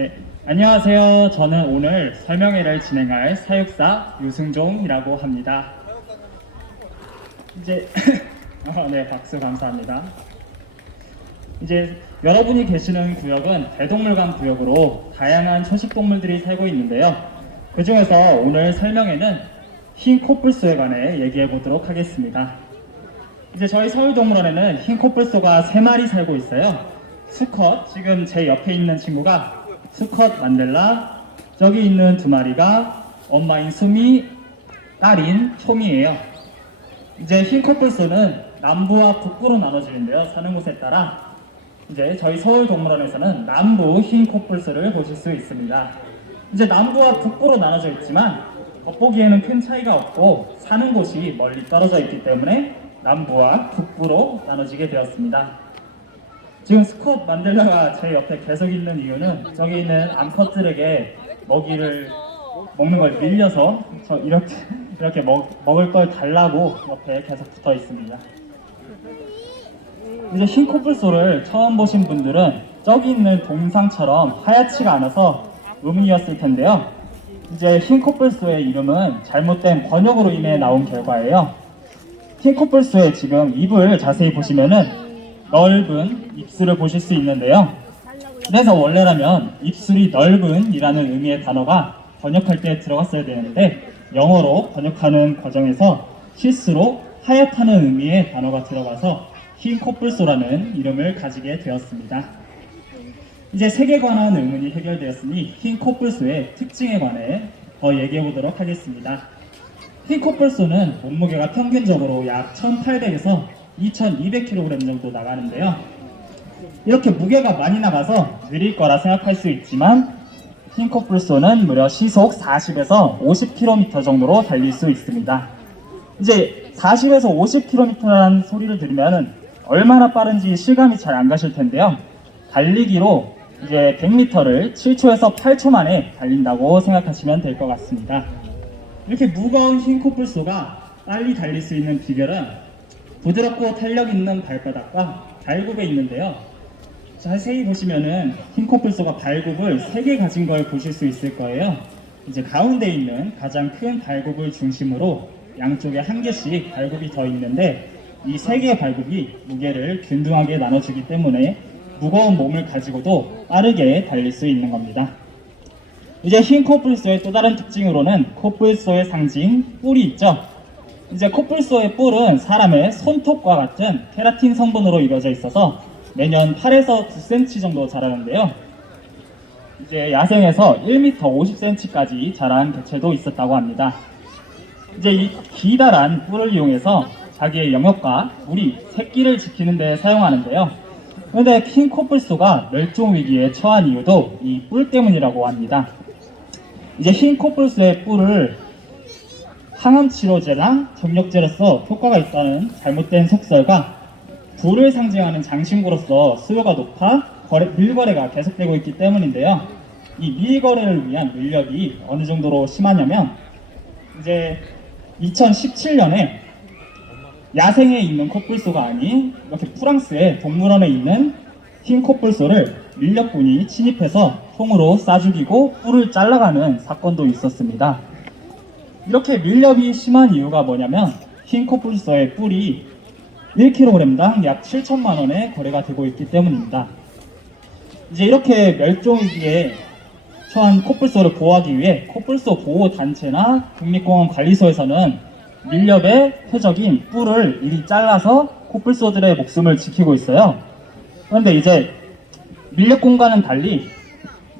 네, 안녕하세요. 저는 오늘 설명회를 진행할 사육사 유승종이라고 합니다. 이제 네, 박수 감사합니다. 이제 여러분이 계시는 구역은 대동물관 구역으로 다양한 초식동물들이 살고 있는데요. 그 중에서 오늘 설명회는 흰 코뿔소에 관해 얘기해 보도록 하겠습니다. 이제 저희 서울동물원에는 흰 코뿔소가 3마리 살고 있어요. 수컷, 지금 제 옆에 있는 친구가 수컷 만델라, 저기 있는 2마리가 엄마인 수미, 딸인 초미예요. 이제 흰 코뿔소는 남부와 북부로 나눠지는데요. 사는 곳에 따라 이제 저희 서울동물원에서는 남부 흰 코뿔소를 보실 수 있습니다. 이제 남부와 북부로 나눠져 있지만 겉보기에는 큰 차이가 없고 사는 곳이 멀리 떨어져 있기 때문에 남부와 북부로 나눠지게 되었습니다. 지금 스콧 만델라가 제 옆에 계속 있는 이유는 저기 있는 암컷들에게 먹이를 먹는 걸 밀려서 저 이렇게 먹을 걸 달라고 옆에 계속 붙어 있습니다. 이제 흰 코뿔소를 처음 보신 분들은 저기 있는 동상처럼 하얗지가 않아서 의문이었을 텐데요. 이제 흰 코뿔소의 이름은 잘못된 번역으로 인해 나온 결과예요. 흰 코뿔소의 지금 입을 자세히 보시면은 넓은 입술을 보실 수 있는데요. 그래서 원래라면 입술이 넓은 이라는 의미의 단어가 번역할 때 들어갔어야 되는데 영어로 번역하는 과정에서 실수로 하얗다는 의미의 단어가 들어가서 흰 코뿔소라는 이름을 가지게 되었습니다. 이제 색에 관한 의문이 해결되었으니 흰 코뿔소의 특징에 관해 더 얘기해 보도록 하겠습니다. 흰 코뿔소는 몸무게가 평균적으로 약 1800에서 2200kg 정도 나가는데요. 이렇게 무게가 많이 나가서 느릴 거라 생각할 수 있지만 흰 코뿔소는 무려 시속 40에서 50km 정도로 달릴 수 있습니다. 이제 40에서 50km라는 소리를 들으면 얼마나 빠른지 실감이 잘 안 가실 텐데요. 달리기로 이제 100m를 7초에서 8초 만에 달린다고 생각하시면 될 것 같습니다. 이렇게 무거운 흰 코뿔소가 빨리 달릴 수 있는 비결은 부드럽고 탄력 있는 발바닥과 발굽에 있는데요. 자세히 보시면은 흰 코뿔소가 발굽을 3개 가진 걸 보실 수 있을 거예요. 이제 가운데 있는 가장 큰 발굽을 중심으로 양쪽에 1개씩 발굽이 더 있는데 이 3개의 발굽이 무게를 균등하게 나눠주기 때문에 무거운 몸을 가지고도 빠르게 달릴 수 있는 겁니다. 이제 흰 코뿔소의 또 다른 특징으로는 코뿔소의 상징 뿔이 있죠. 이제 코뿔소의 뿔은 사람의 손톱과 같은 케라틴 성분으로 이루어져 있어서 매년 8에서 9cm 정도 자라는데요. 이제 야생에서 1m 50cm까지 자란 개체도 있었다고 합니다. 이제 이 기다란 뿔을 이용해서 자기의 영역과 무리, 새끼를 지키는 데 사용하는데요. 그런데 흰 코뿔소가 멸종 위기에 처한 이유도 이 뿔 때문이라고 합니다. 이제 흰 코뿔소의 뿔을 항암치료제랑 정력제로서 효과가 있다는 잘못된 속설과 부를 상징하는 장신구로서 수요가 높아 밀거래가 계속되고 있기 때문인데요. 이 밀거래를 위한 물력이 어느 정도로 심하냐면 이제 2017년에 야생에 있는 코뿔소가 아닌 이렇게 프랑스의 동물원에 있는 흰 코뿔소를 밀렵군이 침입해서 총으로 쏴 죽이고 뿔을 잘라가는 사건도 있었습니다. 이렇게 밀렵이 심한 이유가 뭐냐면 흰 코뿔소의 뿔이 1kg당 약 7천만원에 거래가 되고 있기 때문입니다. 이제 이렇게 멸종위기에 처한 코뿔소를 보호하기 위해 코뿔소 보호단체나 국립공원 관리소에서는 밀렵의 표적인 뿔을 미리 잘라서 코뿔소들의 목숨을 지키고 있어요. 그런데 이제 밀렵공과는 달리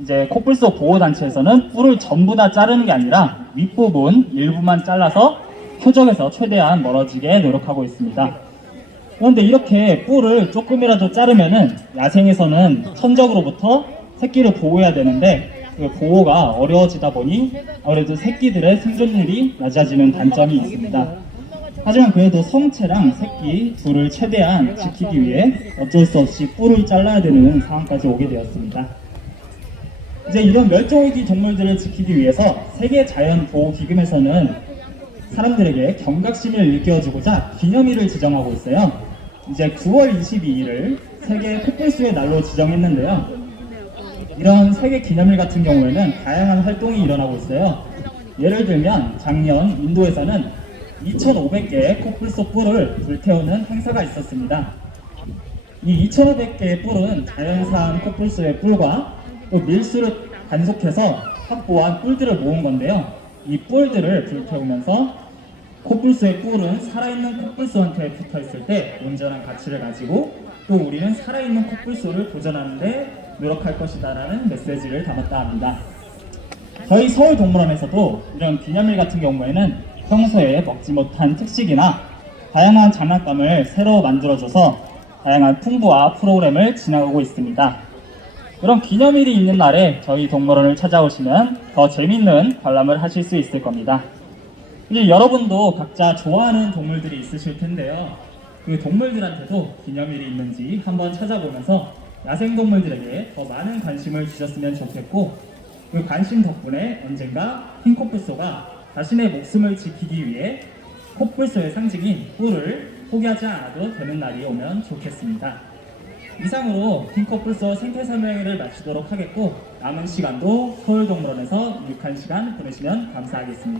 이제 코뿔소 보호단체에서는 뿔을 전부 다 자르는 게 아니라 윗부분 일부만 잘라서 표적에서 최대한 멀어지게 노력하고 있습니다. 그런데 이렇게 뿔을 조금이라도 자르면은 야생에서는 천적으로부터 새끼를 보호해야 되는데 그 보호가 어려워지다 보니 아무래도 새끼들의 생존율이 낮아지는 단점이 있습니다. 하지만 그래도 성체랑 새끼 둘을 최대한 지키기 위해 어쩔 수 없이 뿔을 잘라야 되는 상황까지 오게 되었습니다. 이제 이런 멸종위기 동물들을 지키기 위해서 세계자연보호기금에서는 사람들에게 경각심을 일깨워주고자 기념일을 지정하고 있어요. 이제 9월 22일을 세계 코뿔소의 날로 지정했는데요. 이런 세계 기념일 같은 경우에는 다양한 활동이 일어나고 있어요. 예를 들면 작년 인도에서는 2,500개의 코뿔소 뿔을 불태우는 행사가 있었습니다. 이 2,500개의 뿔은 자연산 코뿔소의 뿔과 또 밀수를 단속해서 확보한 뿔들을 모은 건데요. 이 뿔들을 불태우면서 코뿔소의 뿔은 살아있는 코뿔소한테 붙어있을 때 온전한 가치를 가지고 또 우리는 살아있는 코뿔소를 보존하는 데 노력할 것이다 라는 메시지를 담았다 합니다. 저희 서울동물원에서도 이런 기념일 같은 경우에는 평소에 먹지 못한 특식이나 다양한 장난감을 새로 만들어줘서 다양한 풍부와 프로그램을 진행하고 있습니다. 이런 기념일이 있는 날에 저희 동물원을 찾아오시면 더 재밌는 관람을 하실 수 있을 겁니다. 이제 여러분도 각자 좋아하는 동물들이 있으실 텐데요. 그 동물들한테도 기념일이 있는지 한번 찾아보면서 야생동물들에게 더 많은 관심을 주셨으면 좋겠고, 그 관심 덕분에 언젠가 흰 코뿔소가 자신의 목숨을 지키기 위해 코뿔소의 상징인 뿔을 포기하지 않아도 되는 날이 오면 좋겠습니다. 이상으로 흰 코뿔소 생태 설명회를 마치도록 하겠고, 남은 시간도 서울동물원에서 유익한 시간 보내시면 감사하겠습니다.